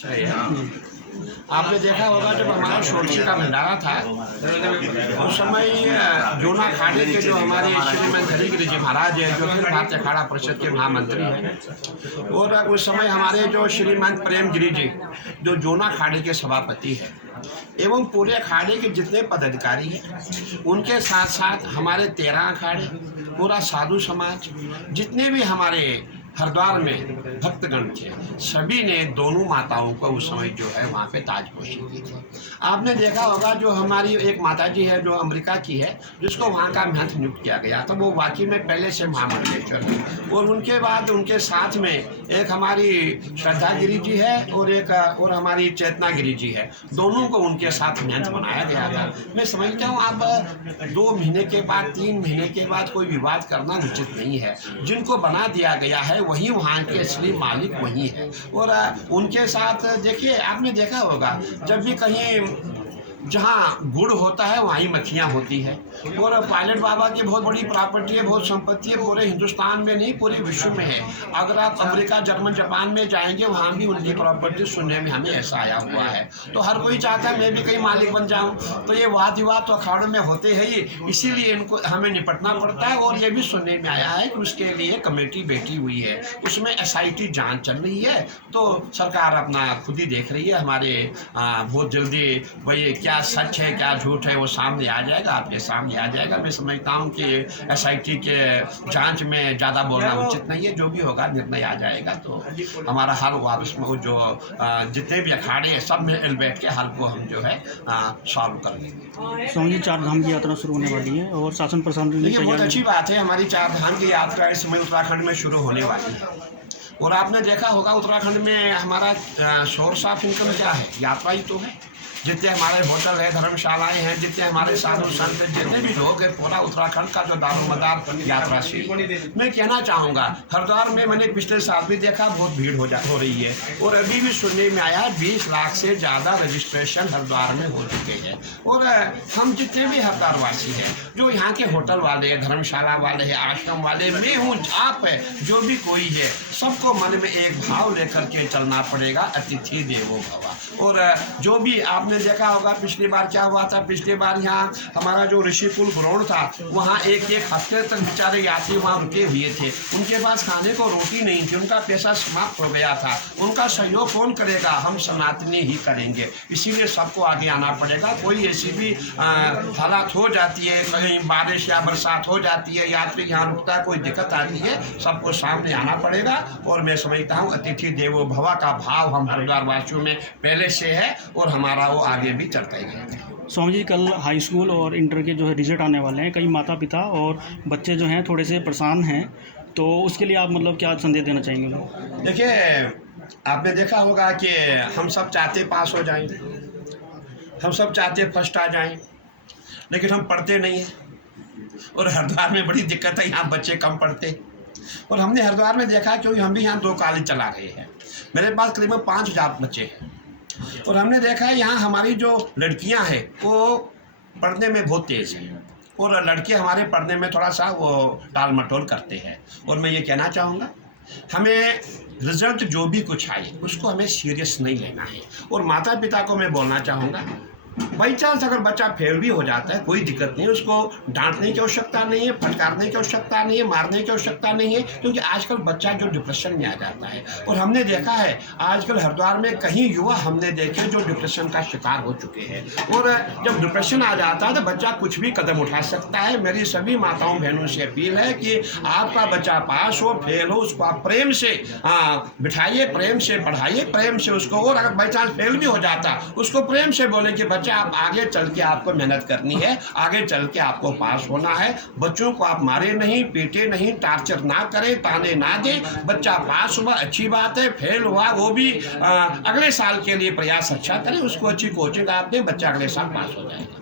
सही है। आपने देखा होगा जब हमारा सोची का भंडारा था उस समय जूना अखाड़े के जो हमारे श्रीमान धरीगिरी जी महाराज है जो अखिल भारतीय अखाड़ा परिषद के महामंत्री हैं, और उस समय हमारे जो श्रीमान प्रेमगिरी जी जो जूना अखाड़े के सभापति हैं एवं पूरे अखाड़े के जितने पदाधिकारी हैं, उनके साथ साथ हमारे 13 अखाड़े, पूरा साधु समाज, जितने भी हमारे हरिद्वार में भक्तगण थे, सभी ने दोनों माताओं को उस समय जो है वहाँ पे ताजपोशी की थी। आपने देखा होगा जो हमारी एक माता जी है जो अमेरिका की है, जिसको वहाँ का महंत नियुक्त किया गया तो वो वाकई में पहले से महामंडलेश्वर है, और उनके बाद उनके साथ में एक हमारी श्रद्धा गिरी जी है और हमारी चेतना गिरी जी है, दोनों को उनके साथ महंत बनाया गया था। मैं समझता हूँ अब 2 महीने के बाद 3 महीने के बाद कोई विवाद करना उचित नहीं है। जिनको बना दिया गया है वही वहाँ के असली मालिक वही है, और उनके साथ देखिए आपने देखा होगा जब भी कहीं जहाँ गुड़ होता है वहीं मक्खियाँ होती है, और पायलट बाबा की बहुत बड़ी प्रॉपर्टी है, बहुत संपत्ति है, पूरे हिंदुस्तान में नहीं पूरे विश्व में है। अगर आप अमेरिका, जर्मन, जापान में जाएंगे वहाँ भी उनकी प्रॉपर्टी सुनने में हमें ऐसा आया हुआ है। तो हर कोई चाहता है मैं भी कहीं मालिक बन जाऊँ, तो ये वाद विवाद तो अखाड़ों में होते हैं ही, इसीलिए इनको हमें निपटना पड़ता है। और ये भी सुनने में आया है कि उसके लिए कमेटी बैठी हुई है, उसमें SIT जाँच चल रही है, तो सरकार अपना खुद ही देख रही है। हमारे बहुत जल्दी वही क्या सच है क्या झूठ है वो सामने आ जाएगा, आपके सामने आ जाएगा। मैं समझता हूँ कि SIT के जांच में ज़्यादा बोलना उचित नहीं है, जो भी होगा निर्णय आ जाएगा। तो हमारा हल वापस में जो जितने भी अखाड़े हैं सब में बैठ के हल को हम जो है सॉल्व कर लेंगे। स्वामी जी 4 धाम की यात्रा शुरू होने वाली है और शासन प्रशासन ये बहुत अच्छी बात है। हमारी 4 धाम की यात्रा इस समय उत्तराखंड में शुरू होने वाली है, और आपने देखा होगा उत्तराखंड में हमारा सोर्स ऑफ इनकम क्या है, यात्रा ही तो है। जितने हमारे होटल है, धर्मशालाएं हैं, जितने हमारे साधु संत, जितने भी लोग हैं, पूरा उत्तराखंड का जो दारोमदार यात्रा से मैं कहना चाहूँगा। हरिद्वार में मैंने पिछले साल भी देखा बहुत भीड़ हो रही है, और अभी भी सुनने में आया 20 लाख से ज़्यादा रजिस्ट्रेशन हरिद्वार में हो चुके हैं। और हम जितने भी हरिद्वार वासी हैं, जो यहाँ के होटल वाले, धर्मशाला वाले हैं, आश्रम वाले, मैं हूँ, आप है, जो भी कोई है, सबको मन में एक भाव लेकर के चलना पड़ेगा, अतिथि देवो भव। और जो भी आपने देखा होगा पिछली बार क्या हुआ था, पिछली बार यहाँ हमारा जो ऋषिकुल ग्राउंड था वहाँ एक हफ्ते तक बेचारे यात्री वहाँ रुके हुए थे, उनके पास खाने को रोटी नहीं थी, उनका पैसा समाप्त हो गया था। उनका सहयोग कौन करेगा, हम सनातनी ही करेंगे। इसीलिए सबको आगे आना पड़ेगा। कोई ऐसी भी हालात हो जाती है, कहीं बारिश या बरसात हो जाती है, यात्री यहाँ रुकता है, कोई दिक्कत आती है, सबको सामने आना पड़ेगा। और मैं समझता हूँ अतिथि देवो भव का भाव हम हरिद्वार वासियों में पहले से है, और हमारा वो आगे भी चलता ही रहेगा। स्वामी जी कल हाई स्कूल और इंटर के जो है रिजल्ट आने वाले हैं, कई माता पिता और बच्चे जो हैं थोड़े से परेशान हैं, तो उसके लिए आप मतलब क्या संदेश देना चाहेंगे उन्हें? देखिए आपने देखा होगा कि हम सब चाहते पास हो जाएं, हम सब चाहते फर्स्ट आ जाएं, लेकिन हम पढ़ते नहीं हैं। और हरिद्वार में बड़ी दिक्कत है, यहाँ बच्चे कम पढ़ते। और हमने हरिद्वार में देखा क्योंकि हम भी यहाँ 2 कॉलेज चला रहे हैं, मेरे पास करीबन 5000 बच्चे हैं। और हमने देखा है यहाँ हमारी जो लड़कियाँ हैं वो पढ़ने में बहुत तेज़ हैं, और लड़के हमारे पढ़ने में थोड़ा सा वो टाल मटोल करते हैं। और मैं ये कहना चाहूँगा हमें रिजल्ट जो भी कुछ आए उसको हमें सीरियस नहीं लेना है। और माता पिता को मैं बोलना चाहूँगा, बाई चांस अगर बच्चा फेल भी हो जाता है कोई दिक्कत नहीं, उसको डांटने की आवश्यकता नहीं है, फटकारने की आवश्यकता नहीं है, मारने की आवश्यकता नहीं है, क्योंकि आजकल बच्चा जो डिप्रेशन में आ जाता है। और हमने देखा है आजकल हरिद्वार में कहीं युवा हमने देखे जो डिप्रेशन का शिकार हो चुके हैं। और जब डिप्रेशन आ जाता है तो बच्चा कुछ भी कदम उठा सकता है। मेरी सभी माताओं बहनों से अपील है कि आपका बच्चा पास हो फेल हो, उसको आप प्रेम से बिठाइए, प्रेम से पढ़ाइए, प्रेम से उसको। और अगर बाई चांस फेल भी हो जाता उसको प्रेम से बोले कि बच्चा आप आगे चल के आपको मेहनत करनी है, आगे चल के आपको पास होना है। बच्चों को आप मारे नहीं, पीटे नहीं, टार्चर ना करें, ताने ना दें। बच्चा पास हुआ अच्छी बात है, फेल हुआ वो भी अगले साल के लिए प्रयास अच्छा करें, उसको अच्छी कोचिंग आप दें, बच्चा अगले साल पास हो जाएगा।